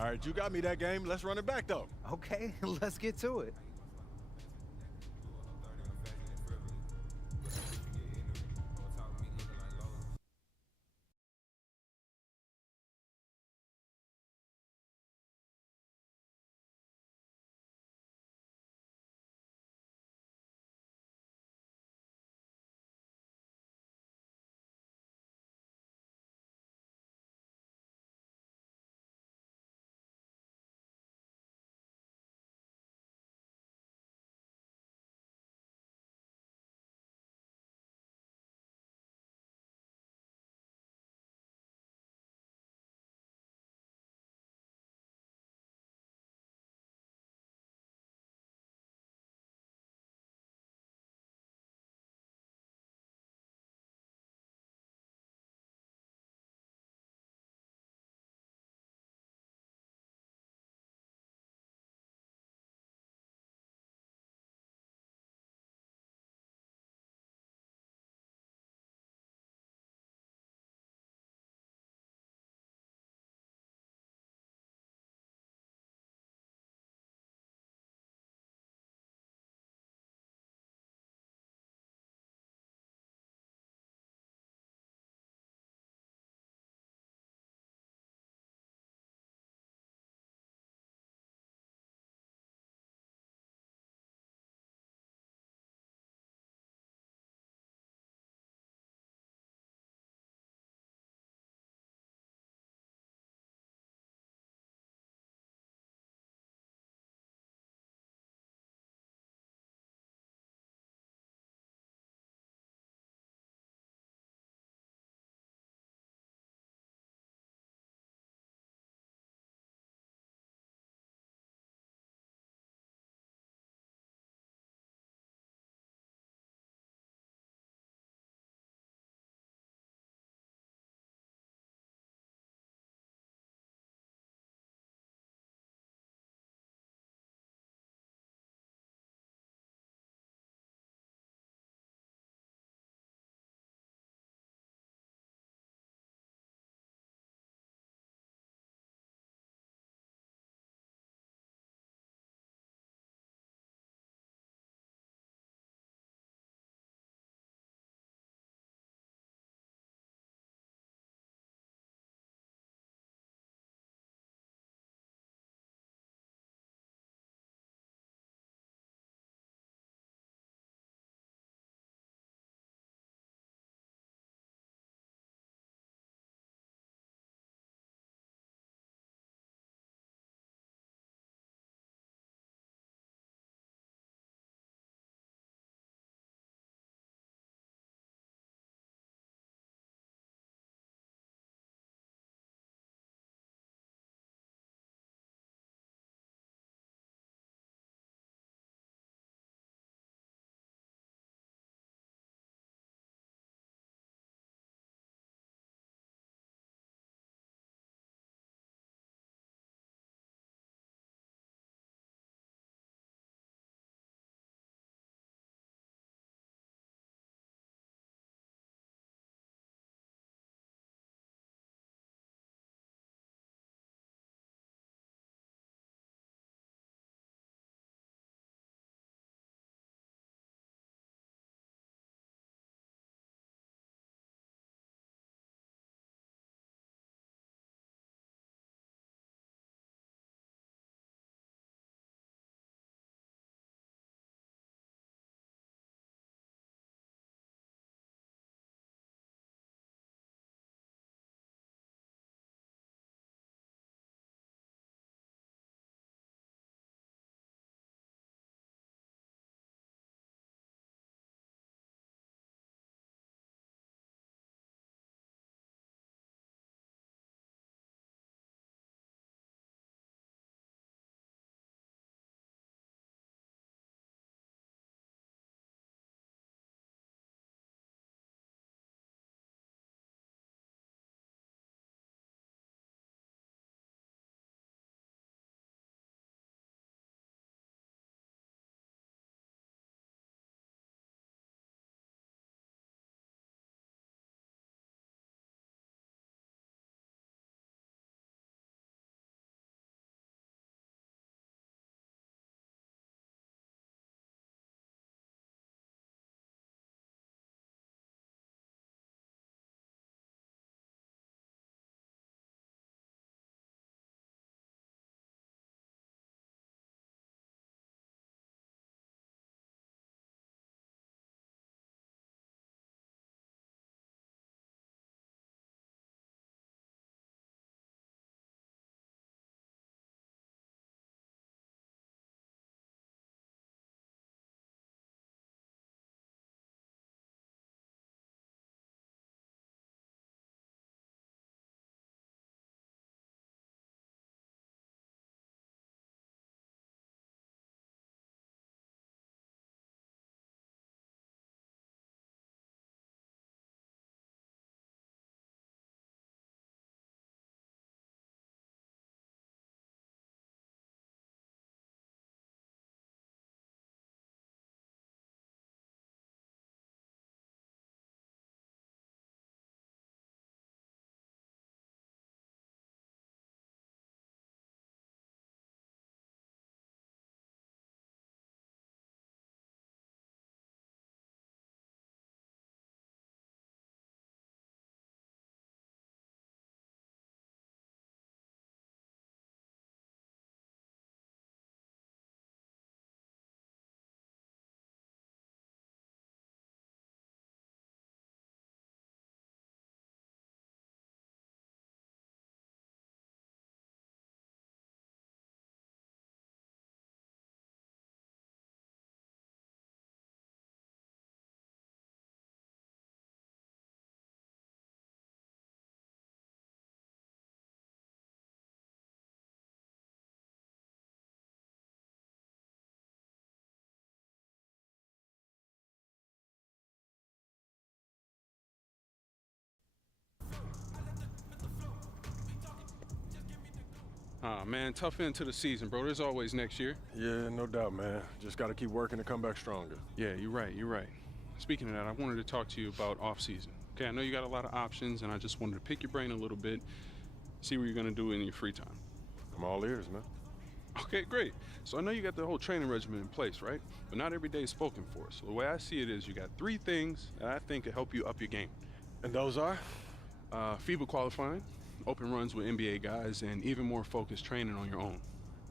All right, you got me that game. Let's run it back, though. Okay, let's get to it. Man, tough end to the season, bro. There's always next year. Yeah, no doubt, man. Just got to keep working to come back stronger. Yeah, you're right. You're right. Speaking of that, I wanted to talk to you about off-season. Okay, I know you got a lot of options, and I just wanted to pick your brain a little bit, see what you're gonna do in your free time. I'm all ears, man. Okay, great. So I know you got the whole training regimen in place, right? But not every day is spoken for. So the way I see it is, you got three things that I think could help you up your game. And those are? FIBA qualifying, open runs with NBA guys, and even more focused training on your own.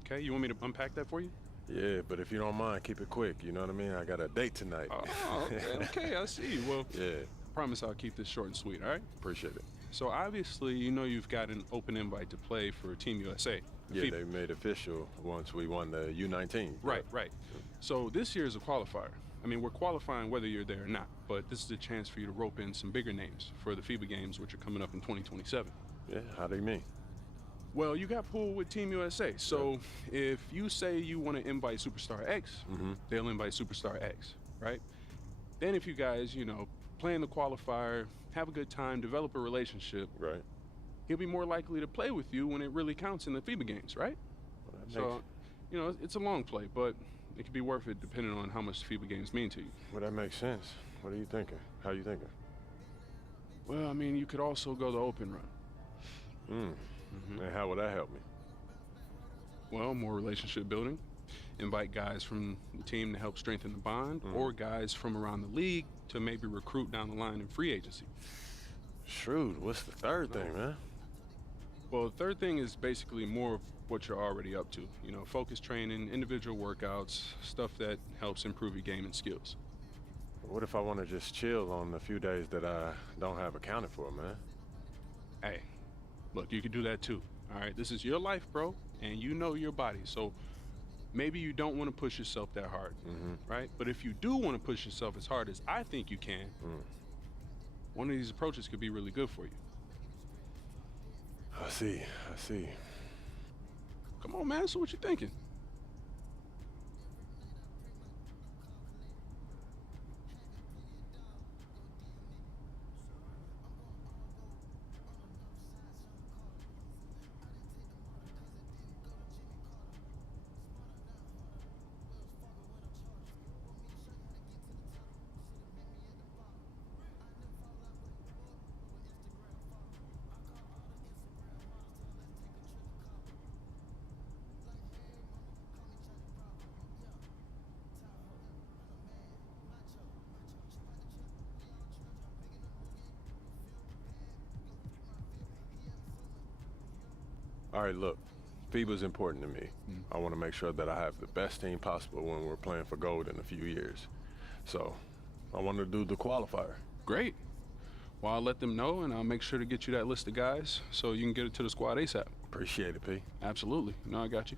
Okay, you want me to unpack that for you? Yeah, but if you don't mind, keep it quick. You know what I mean? I got a date tonight. Oh, okay, I see. Well, Yeah, promise I'll keep this short and sweet, all right? appreciate it. So obviously, you know you've got an open invite to play for Team USA. Yeah, FIBA. they made official once we won the U19. Right, right. So this year is a qualifier. I mean, we're qualifying whether you're there or not, but this is a chance for you to rope in some bigger names for the FIBA games, which are coming up in 2027. Yeah, how do you mean? Well, you got pulled with Team USA. So if you say you want to invite Superstar X, they'll invite Superstar X, right? Then if you guys, play in the qualifier, have a good time, develop a relationship, Right. he'll be more likely to play with you when it really counts in the FIBA games, right? Well, that So, makes, it's a long play, but it could be worth it depending on how much the FIBA games mean to you. well, that makes sense. What are you thinking? How you thinking? Well, I mean, you could also go the open run. And how would that help me? Well, more relationship building. Invite guys from the team to help strengthen the bond, or guys from around the league to maybe recruit down the line in free agency. Shrewd. What's the third thing, man? Well, the third thing is basically more of what you're already up to. Focus training, individual workouts, stuff that helps improve your game and skills. What if I want to just chill on the few days that I don't have accounted for, man? Hey, look, you can do that too. All right, this is your life, bro, and you know your body. So maybe you don't want to push yourself that hard, right? But if you do want to push yourself as hard as I think you can, one of these approaches could be really good for you. I see. Come on, man. So what you thinking? All right, look, FIBA's important to me. I want to make sure that I have the best team possible when we're playing for gold in a few years. So I want to do the qualifier. Great. Well, I'll let them know, and I'll make sure to get you that list of guys so you can get it to the squad ASAP. Appreciate it, P. Absolutely. I got you.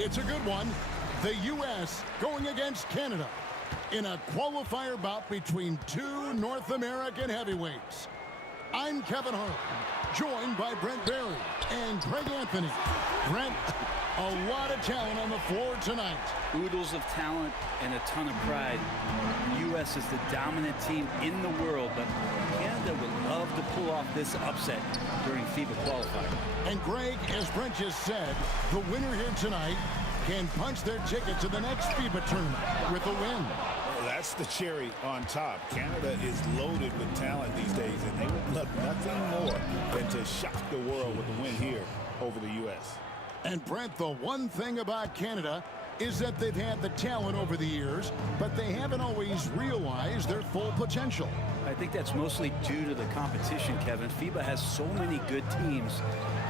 It's a good one. The U.S. going against Canada in a qualifier bout between two North American heavyweights. I'm Kevin Hart, joined by Brent Barry and Greg Anthony. Brent, a lot of talent on the floor tonight. Oodles of talent and a ton of pride. The U.S. is the dominant team in the world, but Canada would love to pull off this upset during FIBA qualifier. And Greg, as Brent just said, the winner here tonight can punch their ticket to the next FIBA tournament with a win. Well, that's the cherry on top. Canada is loaded with talent these days, and they would love nothing more than to shock the world with a win here over the U.S. And Brent, the one thing about Canada is that they've had the talent over the years, but they haven't always realized their full potential. I think that's mostly due to the competition, Kevin. FIBA has so many good teams,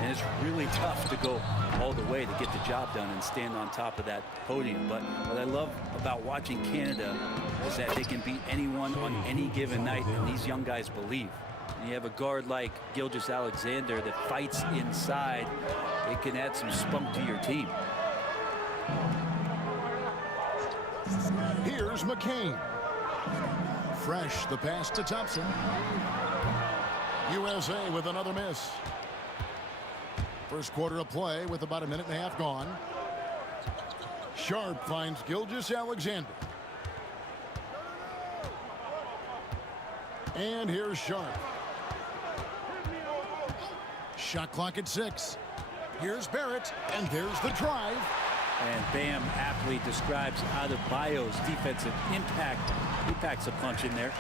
and it's really tough to go all the way to get the job done and stand on top of that podium. But what I love about watching Canada is that they can beat anyone on any given night, and these young guys believe. And you have a guard like Gilgeous-Alexander that fights inside. It can add some spunk to your team. Here's McCain. Fresh, the pass to Thompson. USA with another miss. First quarter of play with about a minute and a half gone. Sharp finds Gilgeous-Alexander. And here's Sharp. Shot clock at 6. Here's Barrett, and there's the drive. And Bam aptly describes Adebayo's defensive impact. He packs a punch in there.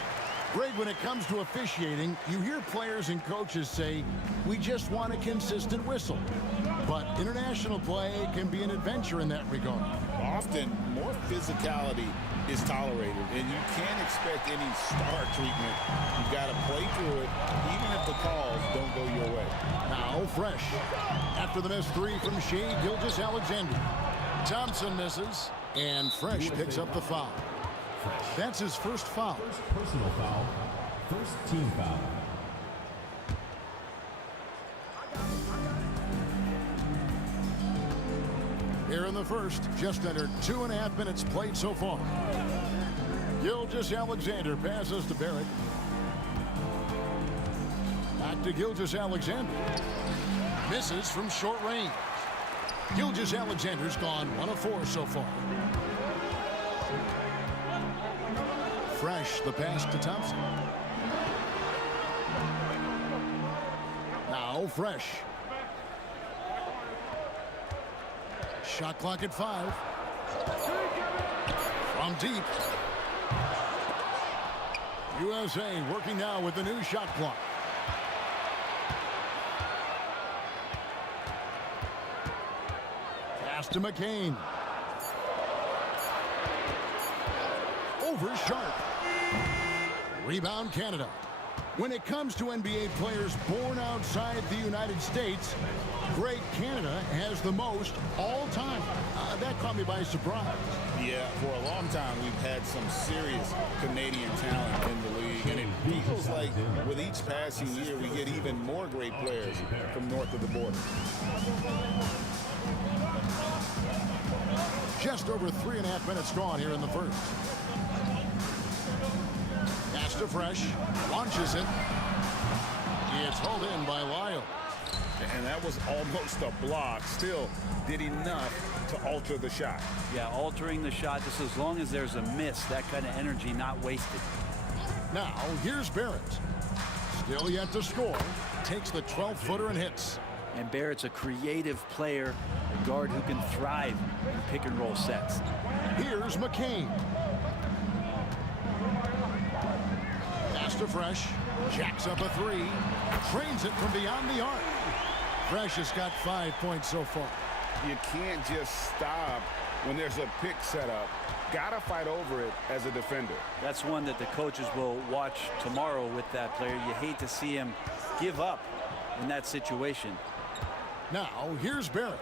Greg, when it comes to officiating, you hear players and coaches say, we just want a consistent whistle. But international play can be an adventure in that regard. Often, more physicality is tolerated, and you can't expect any star treatment. You've got to play through it, even if the calls don't go your way. Now Fresh. After the missed three from Shea Gilgeous-Alexander. Thompson misses, and Fresh picks up the foul. That's his first foul. First personal foul. First team foul. Here in the first, just under 2.5 minutes played so far. Gilgeous-Alexander passes to Barrett. Back to Gilgeous-Alexander. Misses from short range. Gilgeous-Alexander's gone 1 of 4 so far. Fresh, the pass to Thompson. Now Fresh. Shot clock at 5. From deep. USA working now with the new shot clock. Pass to McCain. Over Sharp. Rebound Canada. When it comes to NBA players born outside the United States, Great Canada has the most all time. That caught me by surprise. Yeah, for a long time, we've had some serious Canadian talent in the league. And it feels like with each passing year, we get even more great players from north of the border. Just over 3.5 minutes gone here in the first. Pass to Fresh. Launches it. It's hauled in by Lyle. And that was almost a block. Still did enough to alter the shot. Yeah, altering the shot just as long as there's a miss. That kind of energy not wasted. Now, here's Barrett. Still yet to score. Takes the 12-footer and hits. And Barrett's a creative player, a guard who can thrive in pick-and-roll sets. Here's McCain. Pass to Fresh. Jacks up a 3. Trains it from beyond the arc. Fresh has got 5 points so far. You can't just stop when there's a pick set up. Gotta fight over it as a defender. That's one that the coaches will watch tomorrow with that player. You hate to see him give up in that situation. Now, here's Barrett.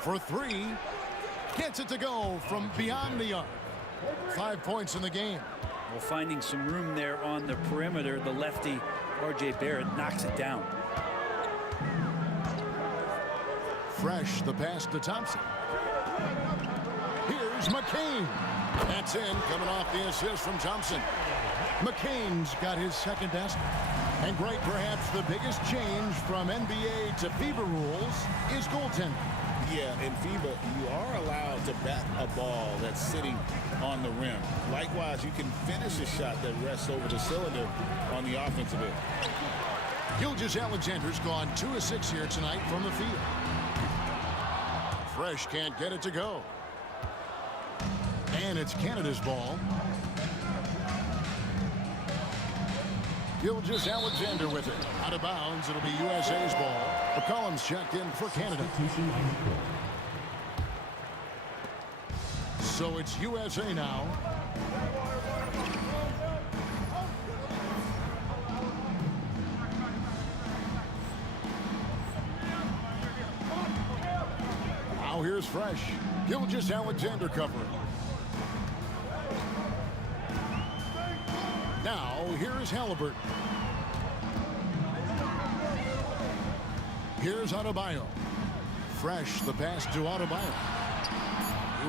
For 3. Gets it to go from beyond the arc. 5 points in the game. Well, finding some room there on the perimeter, the lefty R.J. Barrett knocks it down. Fresh, the pass to Thompson. Here's McCain. That's in, coming off the assist from Thompson. McCain's got his second basket. And Greg, perhaps the biggest change from NBA to FIBA rules is goaltending. Yeah, in FIBA, you are allowed to bat a ball that's sitting on the rim. Likewise, you can finish a shot that rests over the cylinder on the offensive end. Gilgeous-Alexander's gone 2 of 6 here tonight from the field. Fresh can't get it to go. And it's Canada's ball. Gilgeous-Alexander with it. Out of bounds, it'll be USA's ball. McCollum's checked in for Canada. So it's USA now. Now here's Fresh. Gilgeous-Alexander covering. Now here's Halliburton. Here's Adebayo. Fresh, the pass to Adebayo.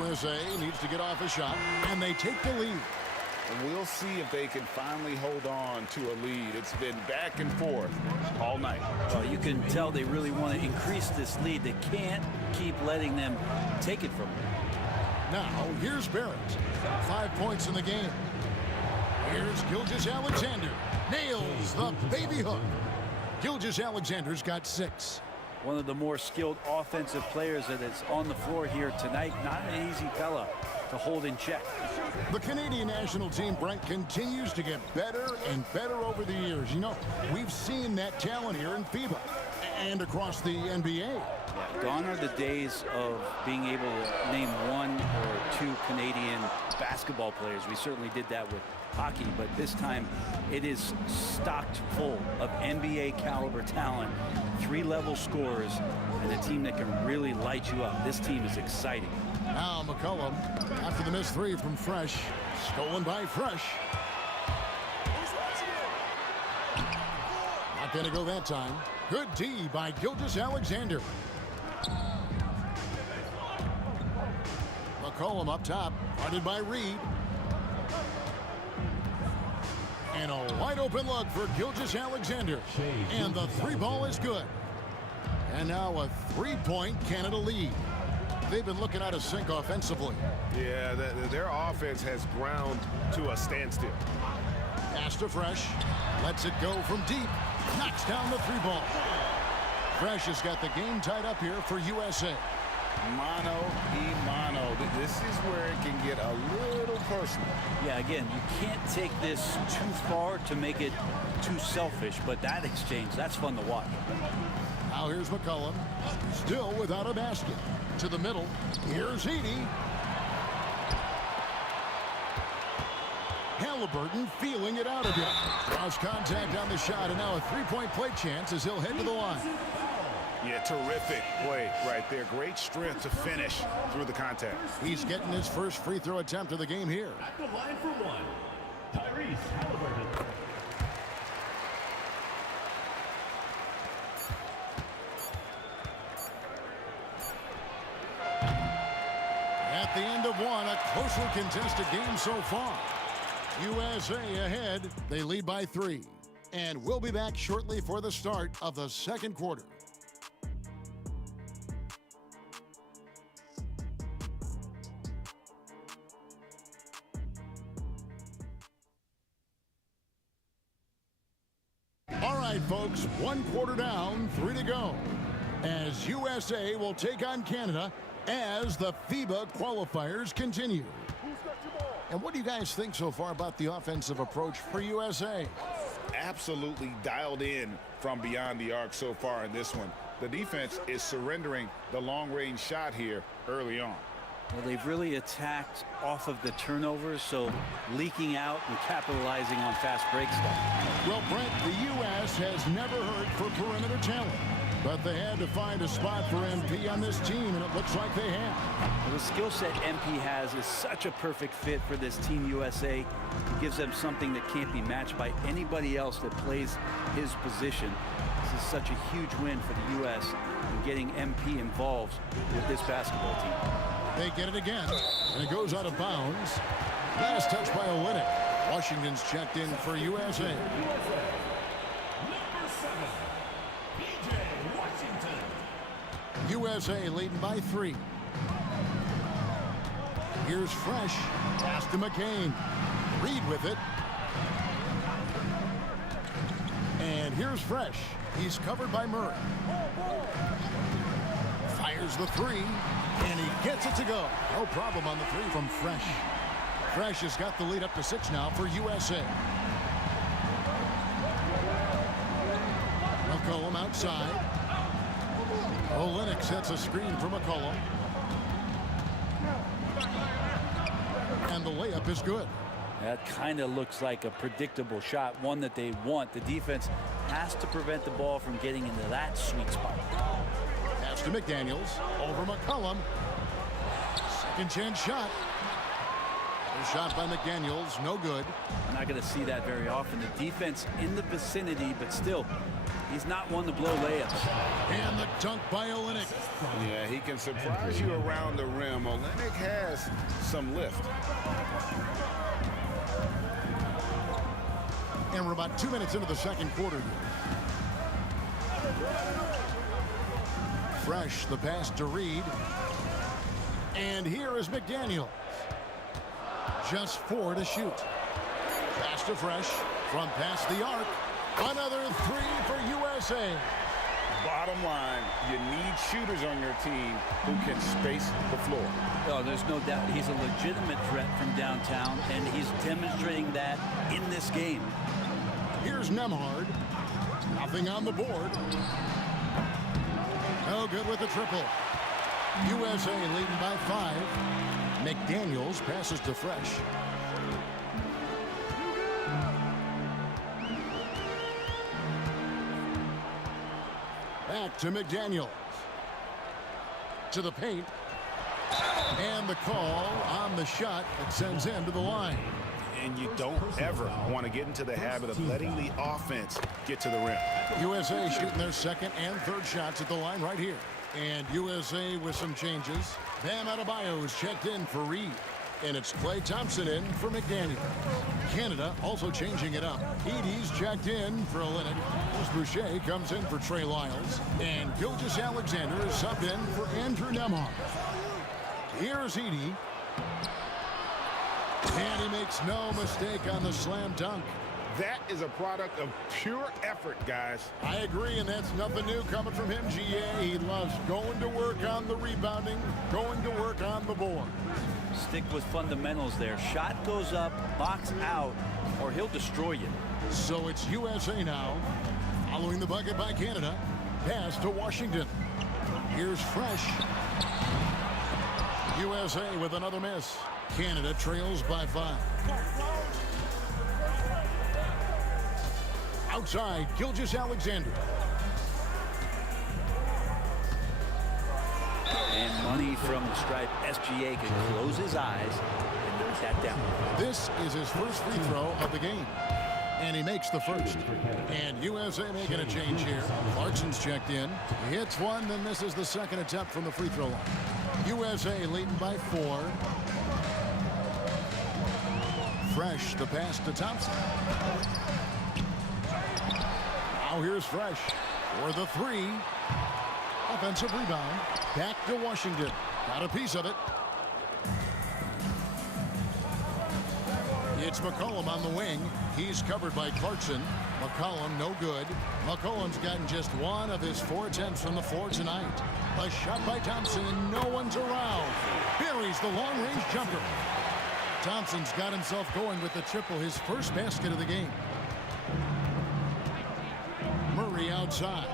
USA needs to get off a shot, and they take the lead. And we'll see if they can finally hold on to a lead. It's been back and forth all night. Well, you can tell they really want to increase this lead. They can't keep letting them take it from them. Now here's Barrett. 5 points in the game. Here's Gilgeous-Alexander. Nails the baby hook. Gilgeous-Alexander's got 6. One of the more skilled offensive players that is on the floor here tonight. Not an easy fella to hold in check. The Canadian national team, Brent, continues to get better and better over the years. You know, we've seen that talent here in FIBA and across the NBA. Yeah, gone are the days of being able to name 1 or 2 Canadian basketball players. We certainly did that with hockey, but this time it is stocked full of NBA caliber talent, 3-level scorers, and a team that can really light you up. This team is exciting. Now McCollum, after the missed 3 from Fresh, stolen by Fresh. Not going to go that time. Good D by Gilgeous-Alexander. McCollum up top, guarded by Reed. And a wide open look for Gilgeous-Alexander. And the 3 ball is good. And now a 3-point Canada lead. They've been looking out of sync offensively. Yeah, their offense has ground to a standstill. Pass to Fresh. Lets it go from deep. Knocks down the 3 ball. Fresh has got the game tied up here for USA. Mano y mano. This is where it can get a little personal. Yeah, again, you can't take this too far to make it too selfish, but that exchange, that's fun to watch. Now here's McCollum. Still without a basket. To the middle. Here's Edey. Halliburton feeling it out a bit. Draws contact on the shot, and now a 3-point play chance as he'll head to the line. Yeah, terrific play right there. Great strength to finish through the contact. He's getting his first free throw attempt of the game here. At the line for 1, Tyrese Halliburton. At the end of 1, a closely contested game so far. USA ahead. They lead by 3. And we'll be back shortly for the start of the second quarter. All right, folks, 1 quarter down, 3 to go. As USA will take on Canada as the FIBA qualifiers continue. And what do you guys think so far about the offensive approach for USA? Absolutely dialed in from beyond the arc so far in this one. The defense is surrendering the long-range shot here early on. Well, they've really attacked off of the turnovers, so leaking out and capitalizing on fast break stuff. Well, Brent, the U.S. has never hurt for perimeter talent. But they had to find a spot for MP on this team, and it looks like they have. Well, the skill set MP has is such a perfect fit for this Team USA. It gives them something that can't be matched by anybody else that plays his position. This is such a huge win for the U.S. in getting MP involved with this basketball team. They get it again, and it goes out of bounds. Last touch by Olynyk. Washington's checked in for USA. USA leading by 3. Here's Fresh. Pass to McCain. Reed with it. And here's Fresh. He's covered by Murray. Fires the 3. And he gets it to go. No problem on the 3 from Fresh. Fresh has got the lead up to 6 now for USA. McCollum outside. Olynyk sets a screen for McCollum. And the layup is good. That kind of looks like a predictable shot, one that they want. The defense has to prevent the ball from getting into that sweet spot. Pass to McDaniels. Over McCollum. Second chance shot. A shot by McDaniels. No good. I'm not going to see that very often. The defense in the vicinity, but still, he's not one to blow layups. And the dunk by Olynyk. Yeah, he can surprise you around the rim. Olynyk has some lift. And we're about 2 minutes into the second quarter. Fresh, the pass to Reed. And here is McDaniels. Just 4 to shoot. Pass to Fresh from past the arc. Another 3 for USA. Bottom line, you need shooters on your team who can space the floor. Oh, there's no doubt he's a legitimate threat from downtown, and he's demonstrating that in this game. Here's Nembhard. Nothing on the board. No good with the triple. USA leading by 5. McDaniels passes to Fresh. Back to McDaniels. To the paint. And the call on the shot that sends him to the line. And you don't ever want to get into the habit of letting the offense get to the rim. USA shooting their second and third shots at the line right here. And USA with some changes. Bam Adebayo is checked in for Reed. And it's Klay Thompson in for McDaniel. Canada also changing it up. Edey's checked in for Olynyk. Boucher comes in for Trey Lyles. And Gilgeous-Alexander is subbed in for Andrew Nembhard. Here's Edey. And he makes no mistake on the slam dunk. That is a product of pure effort, guys. I agree, and that's nothing new coming from him, GA. He loves going to work on the rebounding, going to work on the board. Stick with fundamentals there. Shot goes up, box out, or he'll destroy you. So it's USA now, following the bucket by Canada. Pass to Washington. Here's Fresh. USA with another miss. Canada trails by 5. Outside, Gilgeous-Alexander. And money from the stripe. SGA can close his eyes and knock that down. This is his first free throw of the game. And he makes the first. And USA making a change here. Clarkson's checked in. He hits one, then this is the second attempt from the free throw line. USA leading by 4. Fresh, the pass to Thompson. Now here's Fresh for the 3. Offensive rebound. Back to Washington. Got a piece of it. It's McCollum on the wing. He's covered by Clarkson. McCollum no good. McCollum's gotten just 1 of his 4 attempts from the floor tonight. A shot by Thompson and no one's around. Buries the long-range jumper. Thompson's got himself going with the triple, his first basket of the game. Murray outside.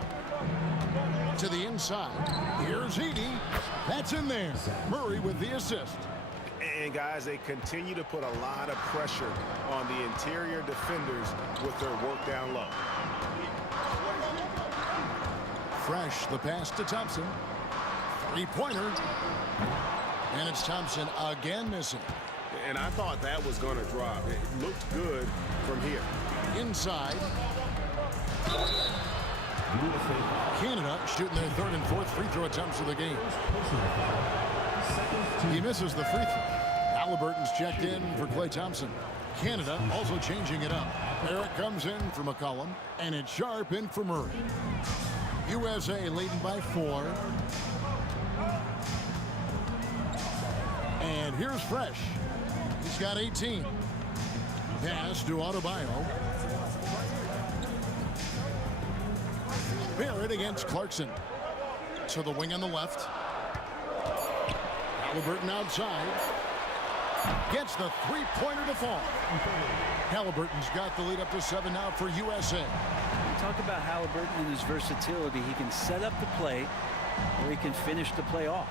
To the inside. Here's Edey. That's in there. Murray with the assist. And guys, they continue to put a lot of pressure on the interior defenders with their work down low. Fresh, the pass to Thompson. Three-pointer. And it's Thompson again missing. And I thought that was going to drop. It looked good from here. Inside. Canada shooting their third and fourth free throw attempts of the game. He misses the free throw. Halliburton's checked in for Klay Thompson. Canada also changing it up. Barrett comes in for McCollum, and it's Sharp in for Murray. USA leading by 4. And here's Fresh. He's got 18. Pass to Adebayo. Barrett against Clarkson. To the wing on the left. Halliburton outside. Gets the three-pointer to fall. Halliburton's got the lead up to 7 now for USA. You talk about Halliburton and his versatility. He can set up the play, or he can finish the play off.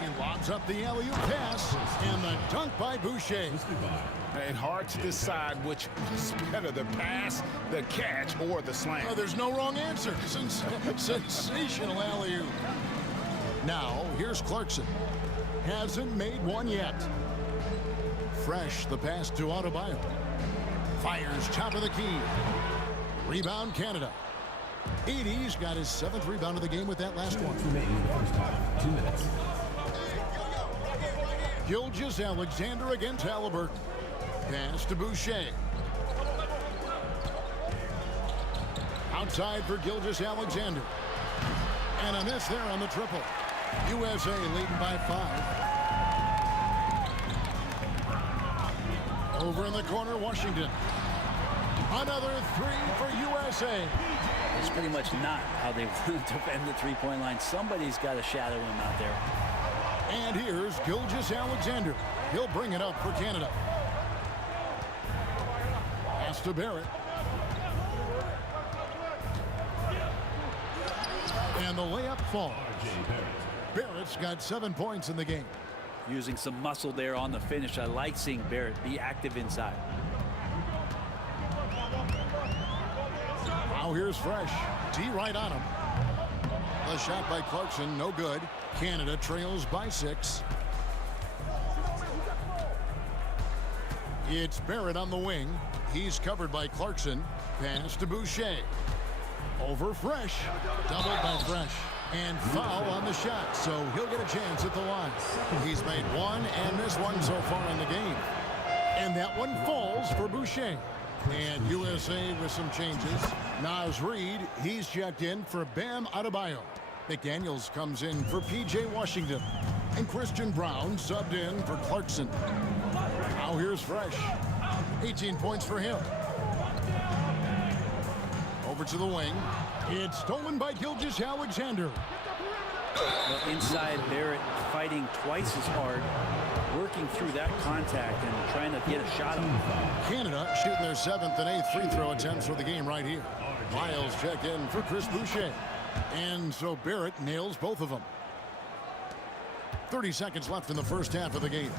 He lobs up the alley-oop pass, and the dunk by Boucher. And hard to decide which is better, the pass, the catch, or the slam. Oh, there's no wrong answer. Sensational alley-oop. Now, here's Clarkson. Hasn't made one yet. Fresh, the pass to Adebayo. Fires top of the key. Rebound, Canada. 80's got his 7th rebound of the game with that last one. Remaining in the first half. 2 minutes. Gilgeous-Alexander against Halliburton. Pass to Boucher. Outside for Gilgeous-Alexander. And a miss there on the triple. USA leading by 5. Over in the corner, Washington. Another 3 for USA. It's pretty much not how they defend the three-point line. Somebody's got to shadow him out there. And here's Gilgeous-Alexander. He'll bring it up for Canada. Pass to Barrett. And the layup falls. Barrett's got 7 points in the game. Using some muscle there on the finish. I like seeing Barrett be active inside. Now here's Fresh. D right on him. A shot by Clarkson, no good. Canada trails by 6. It's Barrett on the wing. He's covered by Clarkson. Pass to Boucher. Over Fresh. Doubled by Fresh. And foul on the shot, so he'll get a chance at the line. He's made one and missed one so far in the game. And that one falls for Boucher. And USA with some changes. Naz Reid, he's checked in for Bam Adebayo. McDaniels comes in for P.J. Washington. And Christian Brown subbed in for Clarkson. Now here's Fresh. 18 points for him. Over to the wing. It's stolen by Gilgeous-Alexander. Well, inside, Barrett fighting twice as hard, working through that contact and trying to get a shot on him. Canada shooting their 7th and 8th free throw attempts for the game right here. Miles checked in for Chris Boucher. And so Barrett nails both of them. 30 seconds left in the first half of the game.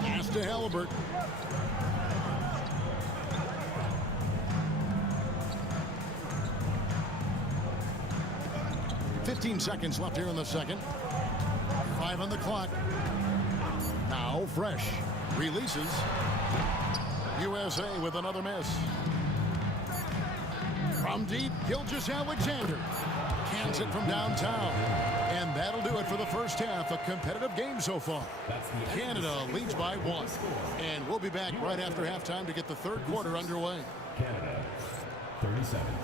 Pass to Halliburton. 15 seconds left here in the second. 5 on the clock. Now Fresh releases. USA with another miss. From deep, Gilgeous-Alexander cans it from downtown. And that'll do it for the first half. A competitive game so far. Canada leads by 1. And we'll be back right after halftime to get the third quarter underway. Canada, 30 seconds.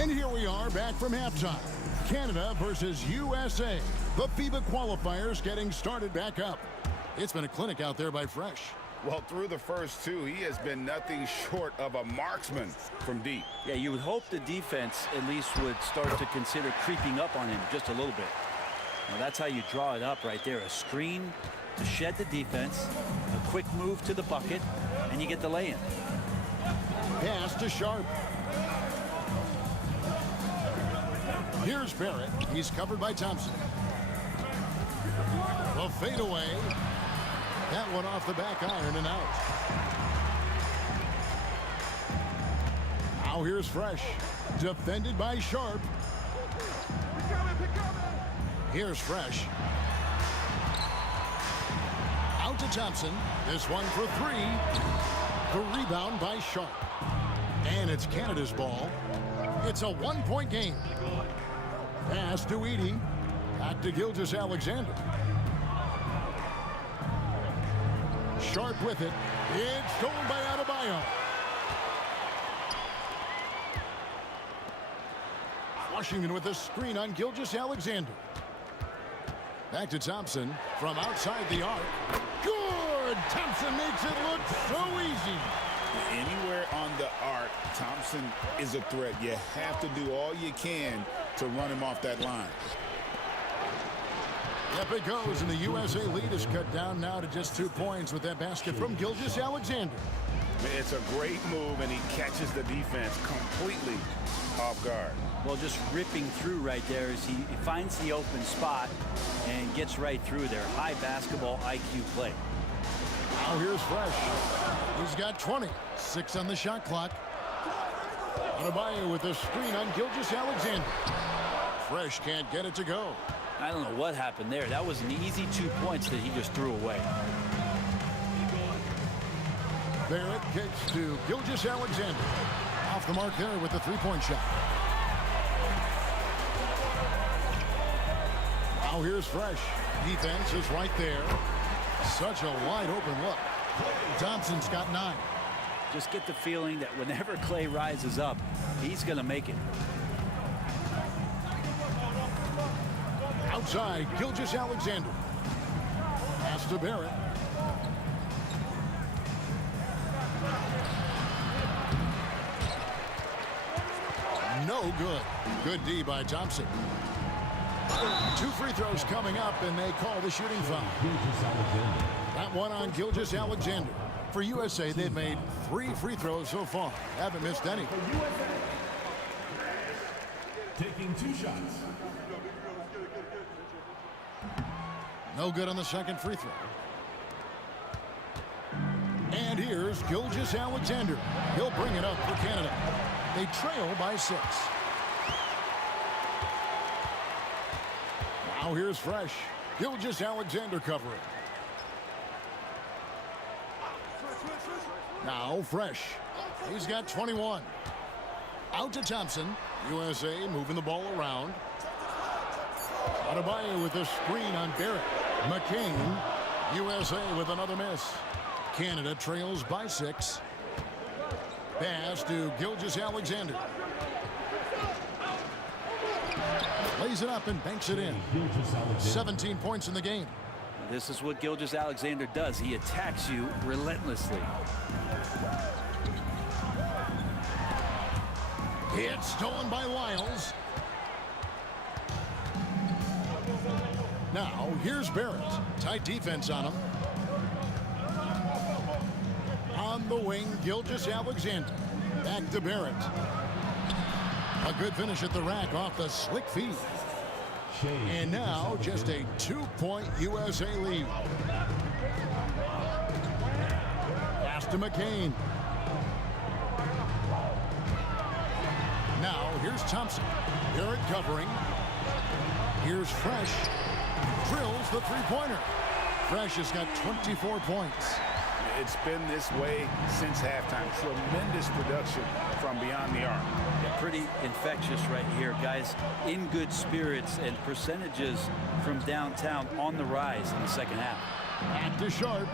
And here we are back from halftime. Canada versus USA. The FIBA qualifiers getting started back up. It's been a clinic out there by Fresh. Well, through the first 2, he has been nothing short of a marksman from deep. Yeah, you would hope the defense at least would start to consider creeping up on him just a little bit. Well, that's how you draw it up right there. A screen to shed the defense, a quick move to the bucket, and you get the lay-in. Pass to Sharp. Here's Barrett. He's covered by Thompson. The fadeaway. That one off the back iron and out. Now here's Fresh. Defended by Sharp. Here's Fresh. Out to Thompson. This one for three. The rebound by Sharp. And it's Canada's ball. It's a one-point game. Pass to Edey. Back to Gilgeous-Alexander. Sharp with it. It's stolen by Adebayo. Washington with a screen on Gilgeous-Alexander. Back to Thompson from outside the arc. Good! Thompson makes it look so easy. Anywhere on the arc, Thompson is a threat. You have to do all you can to run him off that line. Up it goes, and the USA lead is cut down now to just 2 points with that basket from Gilgeous-Alexander. It's a great move, and he catches the defense completely off guard. Well, just ripping through right there as he finds the open spot and gets right through there. High basketball IQ play. Now here's Fresh. He's got 20. 6 on the shot clock. Adebayo with a screen on Gilgeous-Alexander. Fresh can't get it to go. I don't know what happened there. That was an easy 2 points that he just threw away. Barrett kicks to Gilgeous-Alexander. Off the mark there with the three-point shot. Now here's Fresh. Defense is right there. Such a wide open look. Thompson's got 9. Just get the feeling that whenever Clay rises up, he's going to make it. Outside, Gilgeous-Alexander. Pass to Barrett. No good. Good D by Thompson. 2 free throws coming up, and they call the shooting foul. That one on Gilgeous-Alexander. For USA, they've made 3 free throws so far. Haven't missed any. Taking 2 shots. No good on the second free throw. And here's Gilgeous-Alexander. He'll bring it up for Canada. They trail by 6. Now here's Fresh. Gilgeous-Alexander covering. Now Fresh. He's got 21. Out to Thompson. USA moving the ball around. Adebayo with a screen on Barrett. McCain. USA with another miss. Canada trails by 6. Pass to Gilgeous-Alexander. Lays it up and banks it in. 17 points in the game. This is what Gilgeous-Alexander does. He attacks you relentlessly. It's stolen by Lyles. Now, here's Barrett. Tight defense on him. On the wing, Gilgeous-Alexander. Back to Barrett. A good finish at the rack off the slick feed. And now, just a 2-point USA lead. Pass to McCain. Now, here's Thompson. Barrett covering. Here's Fresh. Drills the three-pointer. Fresh has got 24 points. It's been this way since halftime. Tremendous production from beyond the arc. Yeah, pretty infectious right here, guys. In good spirits and percentages from downtown on the rise in the second half. Back to Sharp.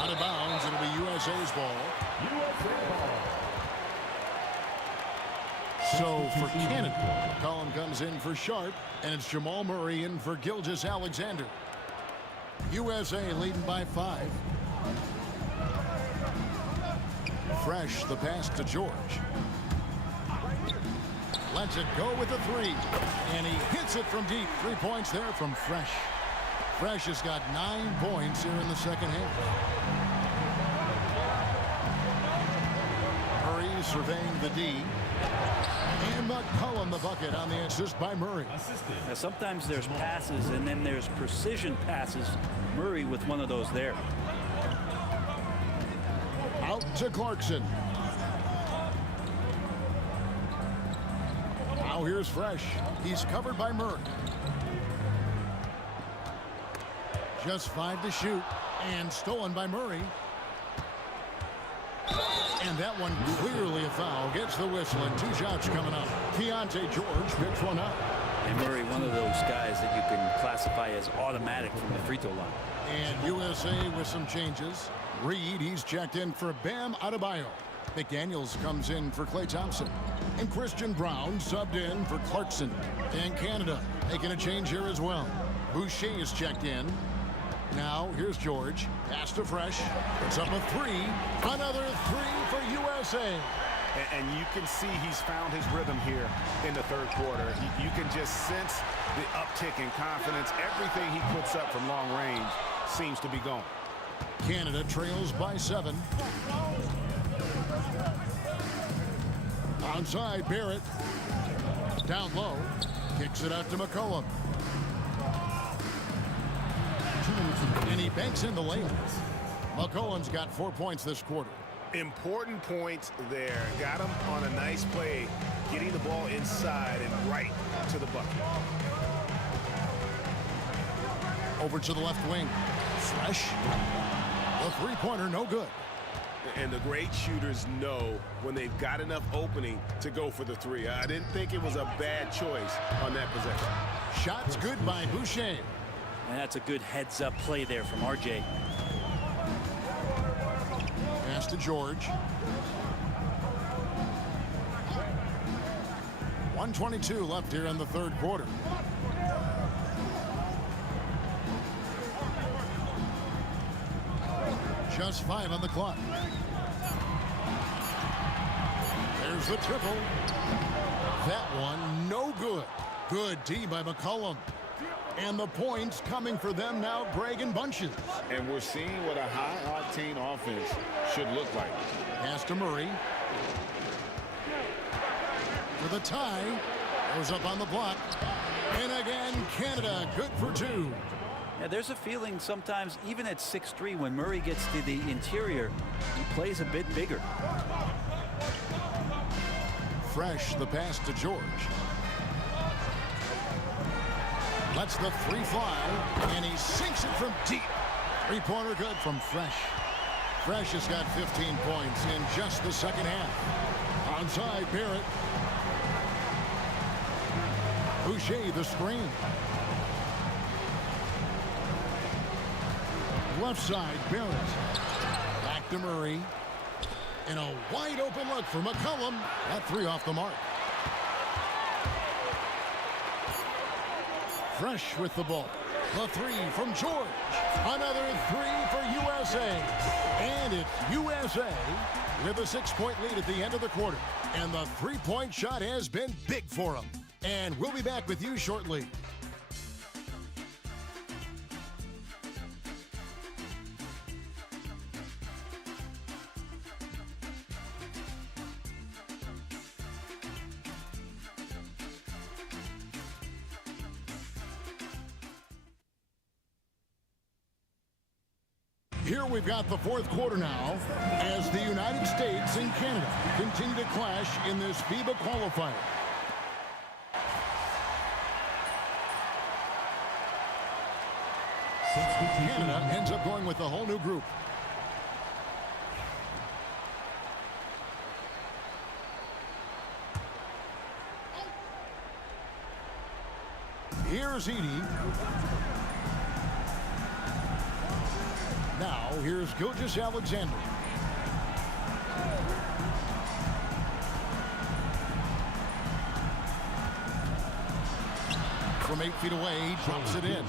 Out of bounds. It'll be USA's ball. USA ball. So for Canada, Collin comes in for Sharp, and it's Jamal Murray in for Gilgeous-Alexander. USA leading by 5. Fresh, the pass to George. Lets it go with a three. And he hits it from deep. 3 points there from Fresh. Fresh has got 9 points here in the second half. Murray surveying the D. And McCollum the bucket on the assist by Murray. Now, sometimes there's passes and then there's precision passes. Murray with one of those there. Out to Clarkson. Now here's Fresh. He's covered by Murray. Just 5 to shoot. And stolen by Murray. And that one clearly a foul. Gets the whistle and 2 shots coming up. Keontae George picks one up. And Murray, one of those guys that you can classify as automatic from the free throw line. And USA with some changes. Reed, he's checked in for Bam Adebayo. McDaniels comes in for Klay Thompson. And Christian Brown subbed in for Clarkson. And Canada making a change here as well. Boucher is checked in. Now, here's George. Pass to Fresh. It's up a 3. Another 3 for USA. And you can see he's found his rhythm here in the third quarter. You can just sense the uptick in confidence. Everything he puts up from long range seems to be going. Canada trails by 7. Onside, Barrett. Down low. Kicks it out to McCollum. And he banks in the layup. McCollum's got 4 points this quarter. Important points there. Got him on a nice play, getting the ball inside and right to the bucket. Over to the left wing. Fresh. The three-pointer, no good. And the great shooters know when they've got enough opening to go for the 3. I didn't think it was a bad choice on that possession. Shots good by Boucher. And that's a good heads-up play there from RJ. Pass to George. 1:22 left here in the third quarter. Just 5 on the clock. There's the triple. That one, no good. Good D by McCollum. And the points coming for them now, Greg and bunches. And we're seeing what a high-octane offense should look like. Pass to Murray. For the tie. Goes up on the block. And again, Canada good for 2. Yeah, there's a feeling sometimes, even at 6'3", when Murray gets to the interior, he plays a bit bigger. Fresh, the pass to George. Lets the 3 fly, and he sinks it from deep. Three-pointer good from Fresh. Fresh has got 15 points in just the second half. Onside, Barrett. Boucher, the screen. Left side, Barrett. Back to Murray. And a wide open look for McCollum. That 3 off the mark. Fresh with the ball. The 3 from George. Another 3 for USA. And it's USA with a 6-point lead at the end of the quarter. And the 3-point shot has been big for them. And we'll be back with you shortly. Here we've got the fourth quarter now as the United States and Canada continue to clash in this FIBA qualifier. Canada ends up going with a whole new group. Here's Edie. Now, here's Gilgeous-Alexander. From 8 feet away, he drops it in.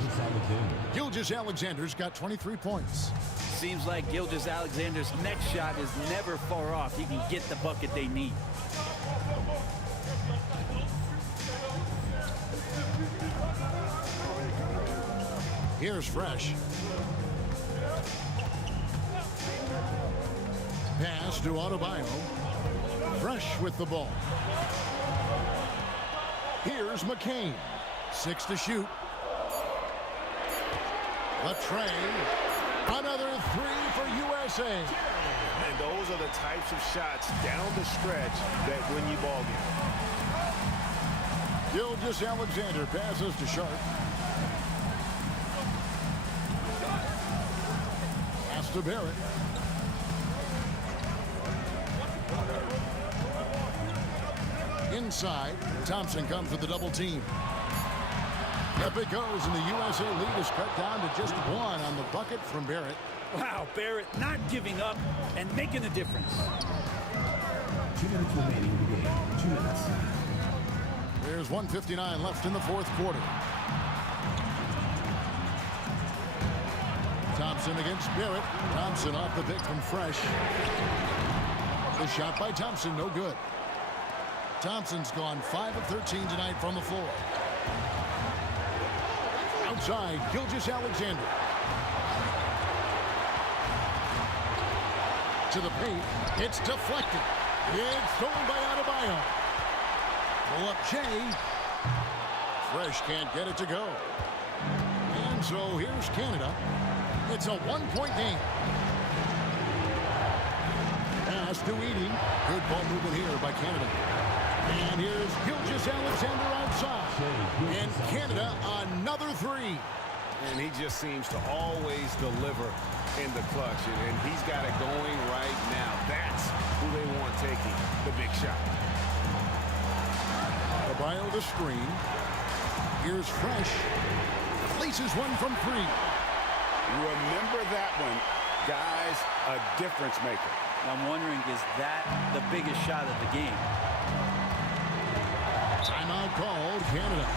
Gilgeous-Alexander's got 23 points. Seems like Gilgeous-Alexander's next shot is never far off. He can get the bucket they need. Here's Fresh. Pass to Adebayo. Fresh with the ball. Here's McCain. 6 to shoot. The tray. Another 3 for USA. And those are the types of shots down the stretch that win you ball games. Gilgeous-Alexander passes to Sharp. Pass to Barrett. Inside, Thompson comes with the double team. Up it goes, and the USA lead is cut down to just 1 on the bucket from Barrett. Wow, Barrett not giving up and making a difference. 2 minutes remaining in the game. 2 minutes. There's 1:59 left in the fourth quarter. Thompson against Barrett. Thompson off the pick from Fresh. The shot by Thompson, no good. Thompson's gone 5 of 13 tonight from the floor. Outside, Gilgeous-Alexander. To the paint. It's deflected. It's stolen by Adebayo. Pull up Jay. Fresh can't get it to go. And so here's Canada. It's a 1-point game. Pass to Edey. Good ball movement here by Canada. And here's Gilgeous-Alexander outside. And Canada another 3. And he just seems to always deliver in the clutch. And he's got it going right now. That's who they want taking the big shot. Adebayo the screen. Here's Fresh. Places one from 3. Remember that one, guys, a difference maker. I'm wondering, is that the biggest shot of the game? Timeout called, Canada.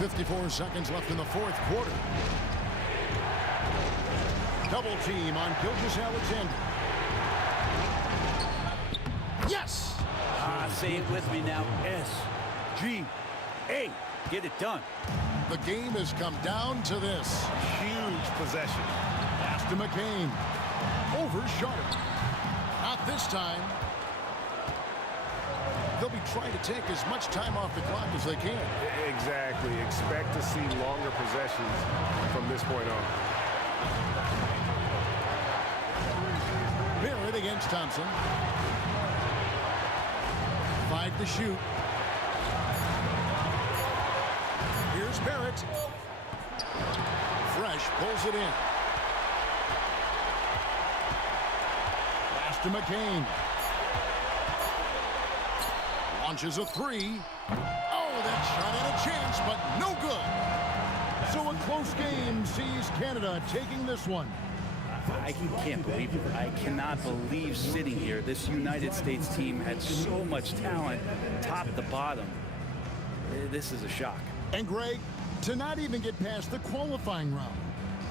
.54 seconds left in the fourth quarter. Double team on Gilgeous-Alexander. Yes! Say it with me now. S-G-A. Get it done. The game has come down to this. Huge possession. Pass to McCain. Over Sharp. Not this time. They'll be trying to take as much time off the clock as they can. Exactly. Expect to see longer possessions from this point on. Barrett against Thompson. 5 to shoot. Here's Barrett. Fresh pulls it in. Pass to McCain. Launches a 3. Oh, that shot had a chance, but no good. So a close game sees Canada taking this one. I can't believe it. I cannot believe sitting here. This United States team had so much talent, top to bottom. This is a shock. And Greg, to not even get past the qualifying round,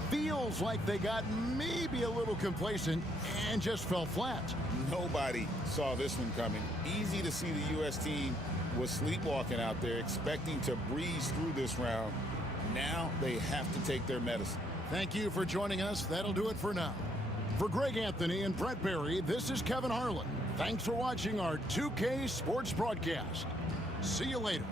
feels like they got maybe a little complacent and just fell flat. Nobody saw this one coming. Easy to see the U.S. team was sleepwalking out there, expecting to breeze through this round. Now they have to take their medicine. Thank you for joining us. That'll do it for now. For Greg Anthony and Brett Barry, this is Kevin Harlan. Thanks for watching our 2K Sports broadcast. See you later.